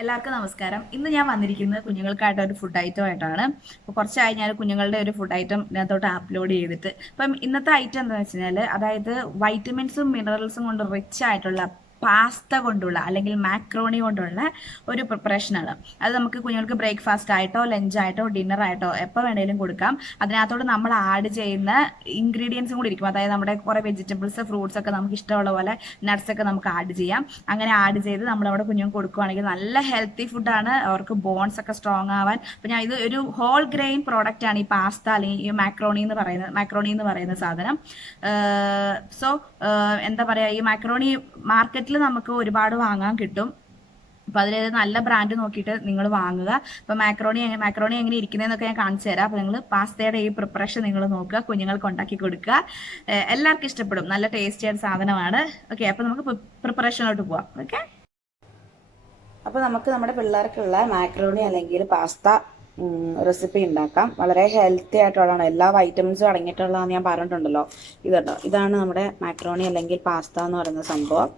എല്ലാവർക്കും നമസ്കാരം. ഇന്ന് ഞാൻ വന്നിരിക്കുന്നത് കുഞ്ഞുങ്ങൾക്കായിട്ട് ഒരു ഫുഡ് ഐറ്റം ആയിട്ടാണ്. അപ്പോൾ കുറച്ചായി ഞാൻ കുഞ്ഞുങ്ങളുടെ ഒരു ഫുഡ് ഐറ്റം ഇതിനകത്തോട്ട് അപ്ലോഡ് ചെയ്തിട്ട്. അപ്പം ഇന്നത്തെ ഐറ്റം എന്താണെന്ന് വെച്ച് കഴിഞ്ഞാൽ, അതായത് വൈറ്റമിൻസും മിനറൽസും കൊണ്ട് റിച്ച് ആയിട്ടുള്ള പാസ്ത കൊണ്ടുള്ള അല്ലെങ്കിൽ മാക്രോണി കൊണ്ടുള്ള ഒരു പ്രിപ്പറേഷനാണ്. അത് നമുക്ക് കുഞ്ഞുങ്ങൾക്ക് ബ്രേക്ക്ഫാസ്റ്റ് ആയിട്ടോ ലഞ്ച് ആയിട്ടോ ഡിന്നർ ആയിട്ടോ എപ്പോൾ വേണേലും കൊടുക്കാം. അതിനകത്തോട്ട് നമ്മൾ ആഡ് ചെയ്യുന്ന ഇൻഗ്രീഡിയൻസും കൂടി ഇരിക്കും. അതായത് നമ്മുടെ കുറേ വെജിറ്റബിൾസ് ഫ്രൂട്ട്സ് ഒക്കെ നമുക്ക് ഇഷ്ടമുള്ള പോലെ നട്ട്സ് ഒക്കെ നമുക്ക് ആഡ് ചെയ്യാം. അങ്ങനെ ആഡ് ചെയ്ത് നമ്മൾ അവിടെ കുഞ്ഞുങ്ങൾക്ക് കൊടുക്കുകയാണെങ്കിൽ നല്ല ഹെൽത്തി ഫുഡാണ്. അവർക്ക് ബോൺസ് ഒക്കെ സ്ട്രോങ് ആവാൻ. അപ്പം ഞാൻ ഇത് ഒരു ഹോൾ ഗ്രെയിൻ പ്രോഡക്റ്റ് ആണ് ഈ പാസ്ത അല്ലെങ്കിൽ ഈ മാക്രോണി എന്ന് പറയുന്ന സാധനം. സോ എന്താ പറയുക, ഈ മാക്രോണി മാർക്കറ്റിൽ നമുക്ക് ഒരുപാട് വാങ്ങാൻ കിട്ടും. അപ്പൊ അതിൽ നല്ല ബ്രാൻഡ് നോക്കിയിട്ട് നിങ്ങൾ വാങ്ങുക. അപ്പൊ മാക്രോണി എങ്ങനെ ഇരിക്കുന്നതെന്നൊക്കെ ഞാൻ കാണിച്ചു തരാം. അപ്പൊ നിങ്ങൾ പാസ്തയുടെ ഈ പ്രിപ്പറേഷൻ നിങ്ങൾ നോക്കുക, കുഞ്ഞുങ്ങൾക്ക് ഉണ്ടാക്കി കൊടുക്കുക. എല്ലാവർക്കും ഇഷ്ടപ്പെടും, നല്ല ടേസ്റ്റി ആയ സാധനമാണ്. ഓക്കെ, അപ്പൊ നമുക്ക് പ്രിപ്പറേഷനിലോട്ട് പോവാം. ഓക്കെ, അപ്പോൾ നമുക്ക് നമ്മുടെ പിള്ളേർക്കുള്ള മാക്രോണി അല്ലെങ്കിൽ പാസ്ത റെസിപ്പി ഉണ്ടാക്കാം. വളരെ ഹെൽത്തി ആയിട്ടുള്ളതാണ്, എല്ലാ വൈറ്റമിൻസും അടങ്ങിയിട്ടുള്ളതെന്ന് ഞാൻ പറഞ്ഞിട്ടുണ്ടല്ലോ. ഇതാണ് നമ്മുടെ മാക്രോണി അല്ലെങ്കിൽ പാസ്ത എന്ന് പറയുന്ന സംഭവം.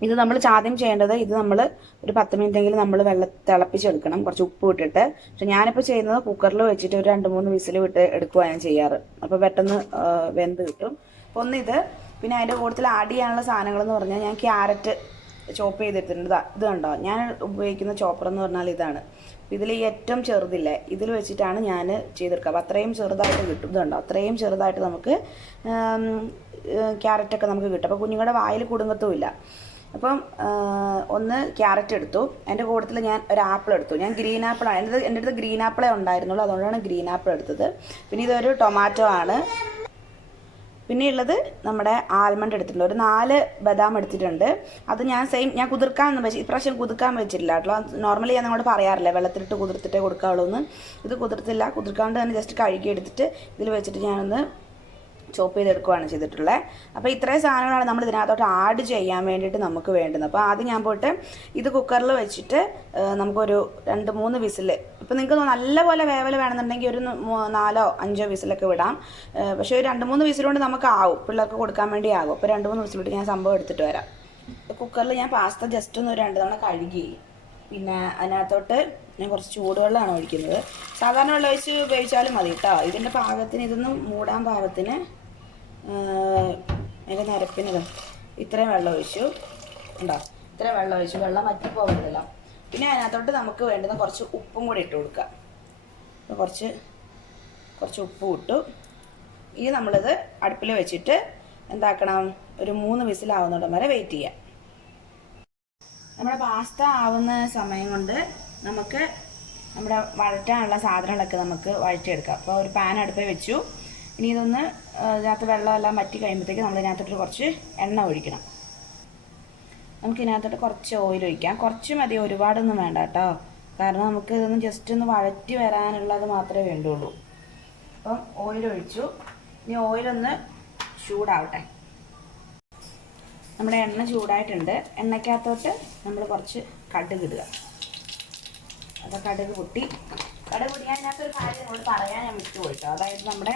ഇത് നമ്മൾ ആദ്യം ചെയ്യേണ്ടത്, ഇത് നമ്മൾ ഒരു 10 മിനിറ്റെങ്കിലും നമ്മൾ തിളപ്പിച്ചെടുക്കണം, കുറച്ച് ഉപ്പ് ഇട്ടിട്ട്. പക്ഷെ ഞാനിപ്പോൾ ചെയ്യുന്നത് കുക്കറിൽ വെച്ചിട്ട് ഒരു 2-3 വിസിൽ വിട്ട് എടുക്കുകയാണ് ഞാൻ ചെയ്യാറ്. അപ്പോൾ പെട്ടെന്ന് വെന്ത് കിട്ടും. അപ്പോൾ ഒന്നിത്, പിന്നെ അതിൻ്റെ കൂട്ടത്തിൽ ആഡ് ചെയ്യാനുള്ള സാധനങ്ങൾ എന്ന് പറഞ്ഞാൽ ഞാൻ ക്യാരറ്റ് ചോപ്പ് ചെയ്തിട്ടുണ്ട്. ഇത് കണ്ടോ, ഞാൻ ഉപയോഗിക്കുന്ന ചോപ്പർ എന്ന് പറഞ്ഞാൽ ഇതാണ്. ഇതിൽ ഏറ്റവും ചെറുതില്ലേ, ഇതിൽ വെച്ചിട്ടാണ് ഞാൻ ചെയ്തെടുക്കുക. അപ്പോൾ അത്രയും ചെറുതായിട്ട് കിട്ടും. ഇത് കണ്ടോ, അത്രയും ചെറുതായിട്ട് നമുക്ക് ക്യാരറ്റൊക്കെ നമുക്ക് കിട്ടും. അപ്പോൾ കുഞ്ഞുങ്ങളുടെ വായിൽ കുടുങ്ങത്തുമില്ല. അപ്പം ഒന്ന് ക്യാരറ്റ് എടുത്തു, അതിൻ്റെ കൂട്ടത്തിൽ ഞാൻ ഒരു ആപ്പിൾ എടുത്തു. ഞാൻ ഗ്രീൻ ആപ്പിളാണ് എൻ്റെ അടുത്ത് ഗ്രീൻ ആപ്പിളേ ഉണ്ടായിരുന്നുള്ളൂ, അതുകൊണ്ടാണ് ഗ്രീൻ ആപ്പിൾ എടുത്തത്. പിന്നെ ഇതൊരു ടൊമാറ്റോ ആണ്. പിന്നെ ഉള്ളത് നമ്മുടെ ആൽമണ്ട് എടുത്തിട്ടുണ്ട്, ഒരു 4 ബദാം എടുത്തിട്ടുണ്ട്. അത് ഞാൻ കുതിർക്കാമെന്ന് ഇപ്രാവശ്യം കുതിർക്കാൻ വെച്ചിട്ടില്ല കേട്ടോ. നോർമലി ഞാൻ നിങ്ങളോട് പറയാറില്ല വെള്ളത്തിലിട്ട് കുതിർത്തിട്ടേ കൊടുക്കാവുള്ളൂ എന്ന്. ഇത് കുതിർത്തില്ല, കുതിർക്കാണ്ട് തന്നെ ജസ്റ്റ് കഴുകി എടുത്തിട്ട് ഇതിൽ വെച്ചിട്ട് ഞാനൊന്ന് ചോപ്പ് ചെയ്തെടുക്കുകയാണ് ചെയ്തിട്ടുള്ളത്. അപ്പോൾ ഇത്രയും സാധനങ്ങളാണ് നമ്മൾ ഇതിനകത്തോട്ട് ആഡ് ചെയ്യാൻ വേണ്ടിയിട്ട് നമുക്ക് വേണ്ടുന്നത്. അപ്പോൾ ആദ്യം ഞാൻ പോയിട്ട് ഇത് കുക്കറിൽ വെച്ചിട്ട് നമുക്കൊരു 2-3 വിസിൽ, ഇപ്പോൾ നിങ്ങൾക്ക് നല്ലപോലെ വേവൽ വേണമെന്നുണ്ടെങ്കിൽ ഒരു 4-5 വിസിലൊക്കെ വിടാം. പക്ഷേ ഒരു 2-3 വിസിൽ കൊണ്ട് നമുക്ക് ആവും, പിള്ളേർക്ക് കൊടുക്കാൻ വേണ്ടി ആകും. അപ്പോൾ 2-3 വിസിലിട്ട് ഞാൻ സംഭവം എടുത്തിട്ട് വരാം. കുക്കറിൽ ഞാൻ പാസ്ത ജസ്റ്റ് ഒന്ന് 2 തവണ കഴുകി, പിന്നെ അതിനകത്തോട്ട് ഞാൻ കുറച്ച് ചൂടുവെള്ളമാണ് ഒഴിക്കുന്നത്. സാധാരണ വെള്ളം ഒഴിച്ച് വേവിച്ചാലും മതി കേട്ടോ. ഇതിൻ്റെ പാകത്തിന്, ഇതൊന്ന് മൂടാൻ പാകത്തിന് അതിൻ്റെ നിരപ്പിന് ഇത്രയും വെള്ളം ഒഴിച്ചു. ഉണ്ടോ, ഇത്രയും വെള്ളം ഒഴിച്ചു, വെള്ളം വറ്റിപ്പോകരുതല്ലോ. പിന്നെ അതിനകത്തോട്ട് നമുക്ക് വേണ്ടുന്ന കുറച്ച് ഉപ്പും കൂടി ഇട്ട് കൊടുക്കുക. അപ്പോൾ കുറച്ച് ഉപ്പും ഇട്ടു. ഇനി നമ്മളിത് അടുപ്പിൽ വെച്ചിട്ട് എന്താക്കണം, ഒരു 3 വിസിലാവുന്നിടം വരെ വെയിറ്റ് ചെയ്യാം. നമ്മുടെ പാസ്ത ആവുന്ന സമയം കൊണ്ട് നമുക്ക് നമ്മുടെ വഴറ്റാനുള്ള സാധനങ്ങളൊക്കെ നമുക്ക് വഴറ്റിയെടുക്കാം. അപ്പോൾ ഒരു പാൻ അടുപ്പിൽ വെച്ചു. ഇനി ഇതൊന്ന് ഇതിനകത്ത് വെള്ളമെല്ലാം വറ്റി കഴിയുമ്പോഴത്തേക്ക് നമ്മൾ ഇതിനകത്തോട്ട് കുറച്ച് എണ്ണ ഒഴിക്കണം. നമുക്ക് ഇതിനകത്തോട്ട് കുറച്ച് ഓയിൽ ഒഴിക്കാം. കുറച്ച് മതി, ഒരുപാടൊന്നും വേണ്ട കേട്ടോ. കാരണം നമുക്ക് ഇതൊന്ന് ജസ്റ്റ് ഒന്ന് വഴറ്റി വരാനുള്ളത് മാത്രമേ വേണ്ടുള്ളൂ. അപ്പം ഓയിൽ ഒഴിച്ചു. ഇനി ഓയിലൊന്ന് ചൂടാവട്ടെ. നമ്മുടെ എണ്ണ ചൂടായിട്ടുണ്ട്. എണ്ണയ്ക്കകത്തോട്ട് നമ്മൾ കുറച്ച് കടുക് ഇടുക. അപ്പോൾ കടുക് പൊട്ടി ഞാൻ ഇതിനകത്തൊരു കാര്യം നിങ്ങളോട് പറയാൻ ഞാൻ വിട്ടുപോയിട്ടോ. അതായത് നമ്മുടെ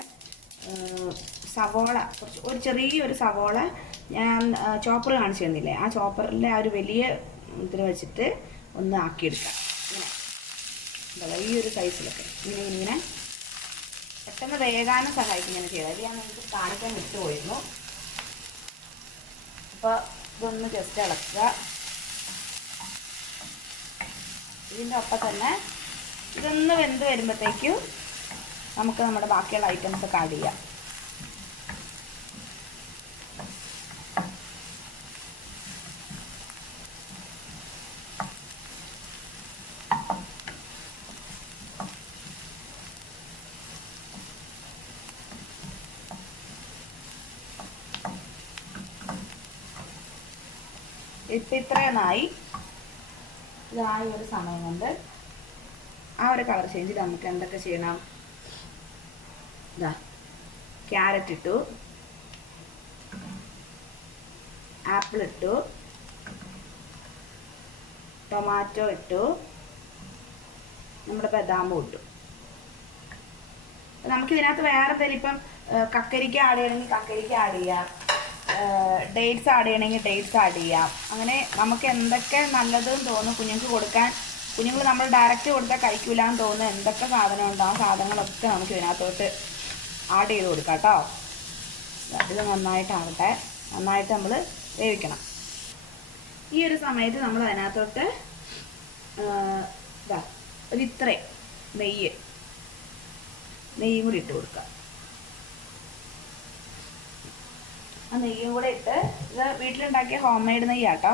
സവോള, ഒരു ചെറിയൊരു സവോള ഞാൻ ചോപ്പർ കാണിച്ചു തന്നില്ലേ, ആ ചോപ്പറിലെ ആ ഒരു വലിയ ഇതിൽ വെച്ചിട്ട് ഒന്ന് ആക്കിയെടുക്കാം. ഇങ്ങനെ എന്താ ഈ ഒരു സൈസിലൊക്കെ ഇങ്ങനെ പെട്ടെന്ന് വേകാനും സഹായിക്കും ഇങ്ങനെ ചെയ്താൽ. ഇത് ഞാൻ നിങ്ങൾക്ക് കാണിക്കാൻ വിട്ടുപോയിരുന്നു. അപ്പോൾ ഇതൊന്ന് ജസ്റ്റ് ഇളക്കുക. ഇതിൻ്റെ ഒപ്പം തന്നെ ഇതൊന്ന് വെന്ത് വരുമ്പോഴത്തേക്കും നമുക്ക് നമ്മുടെ ബാക്കിയുള്ള ഐറ്റംസ് ഒക്കെ ആഡ് ചെയ്യാം. ഇത്രയൊന്നായി. ഇതായ ഒരു സമയം കൊണ്ട് ആ ഒരു കളർ ചേഞ്ചിൽ നമുക്ക് എന്തൊക്കെ ചെയ്യണം, ഇതാ ക്യാരറ്റ് ഇട്ടു, ആപ്പിൾ ഇട്ടു, ടൊമാറ്റോ ഇട്ടു, നമ്മുടെ ബദാമും ഇട്ടു. നമുക്ക് ഇതിനകത്ത് വേറെ എന്തെങ്കിലും ഇപ്പം കക്കരിക്ക ആഡ് ചെയ്യണമെങ്കിൽ കക്കരിക്ക ആഡ് ചെയ്യാം. ഡേറ്റ്സ് ആഡ് ചെയ്യണമെങ്കിൽ ഡേറ്റ്സ് ആഡ് ചെയ്യാം. അങ്ങനെ നമുക്ക് എന്തൊക്കെ നല്ലതെന്ന് തോന്നും കുഞ്ഞുങ്ങൾക്ക് കൊടുക്കാൻ, കുഞ്ഞുങ്ങൾ നമ്മൾ ഡയറക്റ്റ് കൊടുത്താൽ കഴിക്കില്ല എന്ന് തോന്നുന്ന എന്തൊക്കെ സാധനം ഉണ്ടോ ആ സാധനങ്ങളൊക്കെ നമുക്ക് ഇതിനകത്തോട്ട് ആഡ് ചെയ്ത് കൊടുക്കാം കേട്ടോ. ഇത് നന്നായിട്ടാവട്ടെ, നന്നായിട്ട് നമ്മൾ വേവിക്കണം. ഈ ഒരു സമയത്ത് നമ്മൾ അതിനകത്തോട്ട് ഇതാ ഒരു ഇത്രയും നെയ്യും കൂടി ഇട്ട് കൊടുക്കുക. ആ നെയ്യും കൂടെ ഇട്ട്, ഇത് വീട്ടിലുണ്ടാക്കിയ ഹോം മെയ്ഡ് നെയ്യാട്ടോ.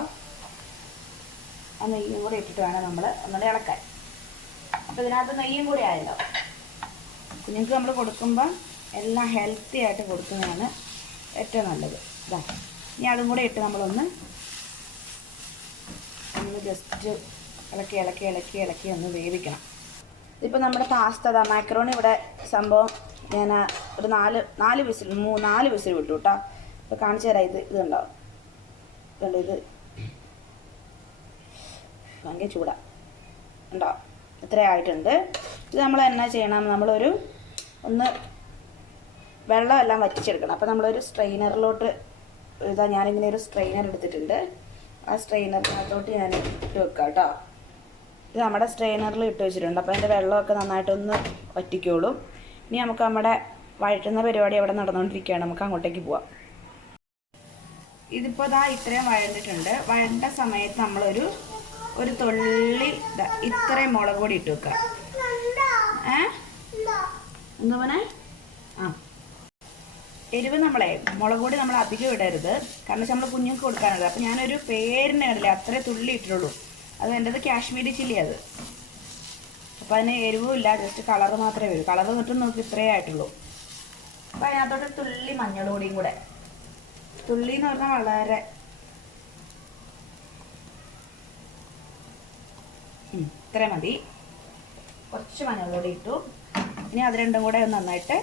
ആ നെയ്യും കൂടെ ഇട്ടിട്ട് വേണം നമ്മൾ ഒന്നുകൂടെ ഇളക്കാൻ. അപ്പോൾ ഇതിനകത്ത് നെയ്യും കൂടി ആയല്ലോ. കുഞ്ഞുങ്ങൾക്ക് നമ്മൾ കൊടുക്കുമ്പം എല്ലാം ഹെൽത്തി ആയിട്ട് കൊടുക്കുന്നതാണ് ഏറ്റവും നല്ലത്. ഇതാ ഇനി അതും കൂടെ ഇട്ട് നമ്മളൊന്ന് ജസ്റ്റ് ഇളക്കി ഒന്ന് വേവിക്കണം. ഇതിപ്പോൾ നമ്മുടെ പാസ്ത മാക്രോണി ഇവിടെ സംഭവം ഞാൻ ഒരു നാല് വിസിൽ വിട്ടു കേട്ടോ. ഇപ്പോൾ കാണിച്ചു തരാം. ഇതുണ്ടാവും, ഇത് ഭയങ്കര ചൂടാ ഉണ്ടോ, ഇത്ര ആയിട്ടുണ്ട്. ഇത് നമ്മൾ എന്നാ ചെയ്യണം, നമ്മളൊരു വെള്ളമെല്ലാം വറ്റിച്ചെടുക്കണം. അപ്പോൾ നമ്മളൊരു സ്ട്രെയിനറിലോട്ട് ഞാനിങ്ങനെ ഒരു സ്ട്രെയിനർ എടുത്തിട്ടുണ്ട്. ആ സ്ട്രെയിനറിനകത്തോട്ട് ഞാൻ ഇട്ട് വെക്കാം കേട്ടോ. ഇത് നമ്മുടെ സ്ട്രെയിനറിൽ ഇട്ട് വെച്ചിട്ടുണ്ട്. അപ്പോൾ അതിൻ്റെ വെള്ളമൊക്കെ നന്നായിട്ടൊന്ന് വറ്റിക്കോളും. ഇനി നമുക്ക് നമ്മുടെ വഴറ്റുന്ന പരിപാടി അവിടെ നടന്നുകൊണ്ടിരിക്കുകയാണ്, നമുക്ക് അങ്ങോട്ടേക്ക് പോവാം. ഇതിപ്പോൾ ഇത്രയും വഴണ്ടിട്ടുണ്ട്. വഴണ്ട സമയത്ത് നമ്മളൊരു തുള്ളി ഇത്രയും മുളക് പൊടി ഇട്ട് വെക്കുക. എന്താ പറഞ്ഞേ? എരിവ് മുളക് പൊടി നമ്മൾ അധികം ഇടരുത്, കാരണം നമ്മൾ കുഞ്ഞുങ്ങൾക്ക് കൊടുക്കാനുള്ളത്. അപ്പം ഞാനൊരു പേരിന് ഇടില്ല, അത്രേ തുള്ളി ഇട്ടുള്ളൂ. അത് എൻ്റെത് കാശ്മീരി ചില്ലി അത്. അപ്പോൾ അതിന് എരിവുമില്ല, ജസ്റ്റ് കളറ് മാത്രമേ വരൂ. കളറ് തൊട്ട് നമുക്ക് ഇത്രയേ ആയിട്ടുള്ളൂ. അപ്പോൾ അതിനകത്തോട്ട് തുള്ളി മഞ്ഞൾ പൊടിയും കൂടെ, തുള്ളി എന്ന് പറഞ്ഞാൽ വളരെ ഇത്രയും മതി. കുറച്ച് മഞ്ഞൾ പൊടി ഇട്ടു. ഇനി അത് രണ്ടും കൂടെ ഒന്ന് നന്നായിട്ട്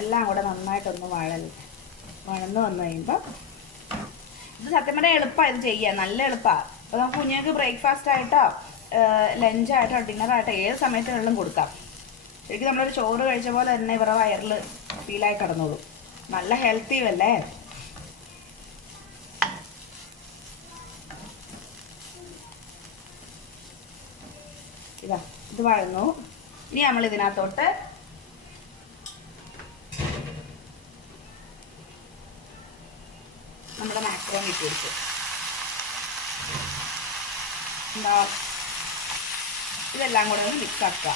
എല്ലാം കൂടെ നന്നായിട്ടൊന്ന് വഴന്ന് വന്നു കഴിയുമ്പോൾ, ഇത് സത്യം പറഞ്ഞാൽ എളുപ്പമാണ് ഇത് ചെയ്യാൻ, നല്ല എളുപ്പമാണ്. അപ്പോൾ നമുക്ക് കുഞ്ഞുങ്ങൾക്ക് ബ്രേക്ക്ഫാസ്റ്റ് ആയിട്ടോ ലഞ്ചായിട്ടോ ഡിന്നറായിട്ടോ ഏത് സമയത്ത് വെള്ളം കൊടുക്കാം. ശരിക്കും നമ്മളൊരു ചോറ് കഴിച്ച പോലെ തന്നെ ഇവരുടെ വയറിൽ ഫീലായി കിടന്നോളൂ. നല്ല ഹെൽത്തിയും അല്ലേ. ഇത് വഴന്നു. ഇനി നമ്മൾ ഇതിനകത്തോട്ട് നമ്മുടെ മാക്രോണി ഇട്ട് കൊടുക്കും. ഇതെല്ലാം കൂടെ ഒന്ന് മിക്സ് ആക്കുക.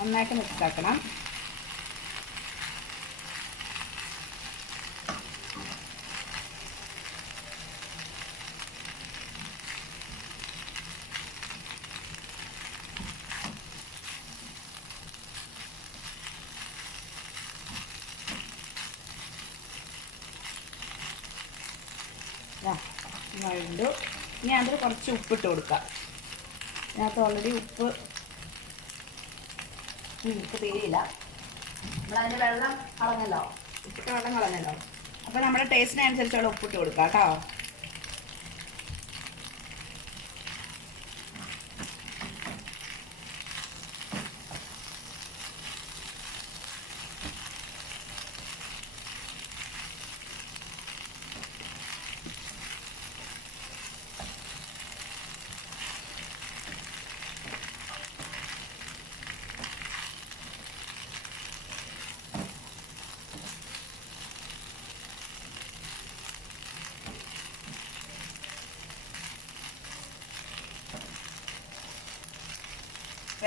നന്നായിട്ട് മിക്സ് ആക്കണം. വഴണ്ടു. ഇനി അതിൽ കുറച്ച് ഉപ്പിട്ട് കൊടുക്കാം. ഇതിനകത്ത് ഓൾറെഡി ഉപ്പ് തീരില്ല, നമ്മളതിൻ്റെ വെള്ളം കളഞ്ഞല്ലോ, ഉപ്പിട്ട് വെള്ളം കളഞ്ഞല്ലോ. അപ്പോൾ നമ്മുടെ ടേസ്റ്റിനനുസരിച്ചുള്ള ഉപ്പിട്ട് കൊടുക്കാം കേട്ടോ.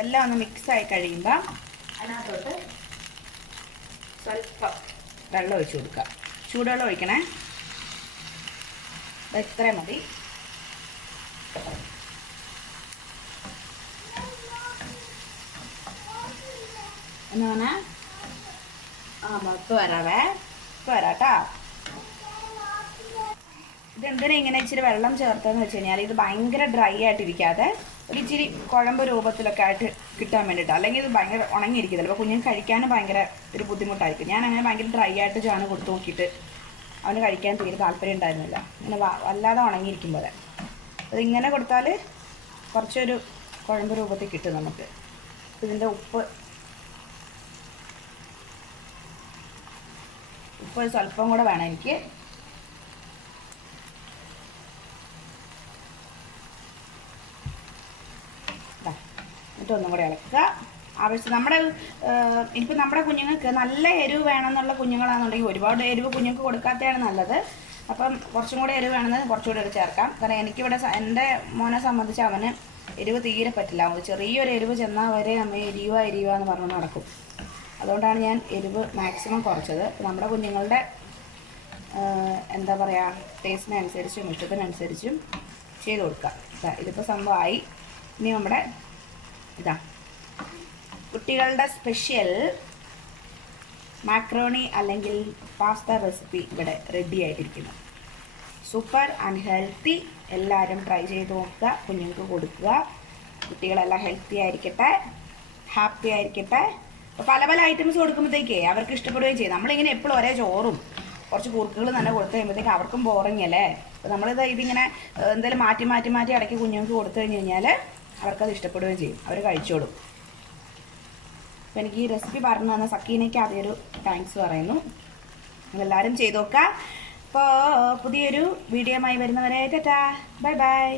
എല്ലാം ഒന്ന് മിക്സായി കഴിയുമ്പോൾ അതിനകത്തോട്ട് സ്വല്പം വെള്ളം ഒഴിച്ച് കൊടുക്കുക. ചൂടുവെള്ളം ഒഴിക്കണേ, ഇത്രയും മതി. എന്ന് പറഞ്ഞാൽ ഇപ്പോൾ വരാവേ, ഇപ്പോൾ വരാം കേട്ടോ. ഇതെന്തിനാ ഇങ്ങനെ ഇച്ചിരി വെള്ളം ചേർത്തെന്ന് വെച്ച് കഴിഞ്ഞാൽ ഇത് ഭയങ്കര ഡ്രൈ ആയിട്ടിരിക്കാതെ ഒരു ഇച്ചിരി കുഴമ്പ് രൂപത്തിലൊക്കെ ആയിട്ട് കിട്ടാൻ വേണ്ടിയിട്ട്. അല്ലെങ്കിൽ ഇത് ഭയങ്കര ഉണങ്ങിയിരിക്കത്തില്ല. അപ്പോൾ കുഞ്ഞിന് കഴിക്കാനും ഭയങ്കര ഒരു ബുദ്ധിമുട്ടായിരിക്കും. ഞാൻ അങ്ങനെ ഭയങ്കര ഡ്രൈ ആയിട്ട് ജാണ് കൊടുത്തു നോക്കിയിട്ട് അവന് കഴിക്കാൻ തീരെ താല്പര്യം ഉണ്ടായിരുന്നില്ല. ഇങ്ങനെ വല്ലാതെ ഉണങ്ങിയിരിക്കുമ്പോൾ അതിങ്ങനെ കൊടുത്താൽ കുറച്ചൊരു കുഴമ്പ് രൂപത്തിൽ കിട്ടും നമുക്ക്. ഇതിൻ്റെ ഉപ്പ് സ്വല്പം കൂടെ വേണം എനിക്ക്. എന്നിട്ട് ഒന്നും കൂടെ ഇളക്കുക. ആവശ്യം ഇപ്പം നമ്മുടെ കുഞ്ഞുങ്ങൾക്ക് നല്ല എരിവ് വേണമെന്നുള്ള കുഞ്ഞുങ്ങളാണെന്നുണ്ടെങ്കിൽ ഒരുപാട് എരിവ് കുഞ്ഞുങ്ങൾക്ക് കൊടുക്കാത്തതാണ് നല്ലത്. അപ്പം കുറച്ചും കൂടെ എരിവ് വേണമെന്ന് കുറച്ചുകൂടെ എരിവ് ചേർക്കാം. കാരണം എനിക്കിവിടെ എൻ്റെ മോനെ സംബന്ധിച്ച് അവന് എരിവ് തീരെ പറ്റില്ല. ചെറിയൊരു എരിവ് ചെന്നാൽ വരെ അമ്മ എരിയുക എന്ന് പറഞ്ഞു നടക്കും. അതുകൊണ്ടാണ് ഞാൻ എരിവ് മാക്സിമം കുറച്ചത്. നമ്മുടെ കുഞ്ഞുങ്ങളുടെ എന്താ പറയുക, ടേസ്റ്റിനനുസരിച്ചും ഇഷ്ടത്തിനനുസരിച്ചും ചെയ്ത് കൊടുക്കുക. ഇതിപ്പോൾ സംഭവമായി. ഇനി നമ്മുടെ കുട്ടികളുടെ സ്പെഷ്യൽ മാക്രോണി അല്ലെങ്കിൽ പാസ്ത റെസിപ്പി ഇവിടെ റെഡി ആയിട്ടിരിക്കുന്നു. Super and healthy. എല്ലാവരും ട്രൈ ചെയ്ത് നോക്കുക, കുഞ്ഞുങ്ങൾക്ക് കൊടുക്കുക. കുട്ടികളെല്ലാം ഹെൽത്തി ആയിരിക്കട്ടെ, ഹാപ്പി ആയിരിക്കട്ടെ. അപ്പോൾ പല പല ഐറ്റംസ് കൊടുക്കുമ്പോഴത്തേക്കേ അവർക്ക് ഇഷ്ടപ്പെടുകയും ചെയ്യും. നമ്മളിങ്ങനെ എപ്പോഴും ഒരേ ചോറും കുറച്ച് കുറുക്കുകൾ തന്നെ കൊടുത്തു കഴിയുമ്പോഴത്തേക്ക് അവർക്കും ബോറിങ് അല്ലേ. അപ്പോൾ ഇതിങ്ങനെ എന്തെങ്കിലും മാറ്റി ഇടയ്ക്ക് കുഞ്ഞുങ്ങൾക്ക് കൊടുത്തു കഴിഞ്ഞാൽ അവർക്കത് ഇഷ്ടപ്പെടുകയും ചെയ്യും, അവർ കഴിച്ചോളും. അപ്പോൾ എനിക്ക് ഈ റെസിപ്പി പറഞ്ഞു തന്ന സക്കീനയ്ക്ക് ആദ്യമൊരു താങ്ക്സ് പറയുന്നു. നിങ്ങളെല്ലാവരും ചെയ്ത് നോക്കുക. അപ്പോൾ പുതിയൊരു വീഡിയോയുമായി വരുന്നവരെ ടാറ്റാ, ബൈ ബൈ.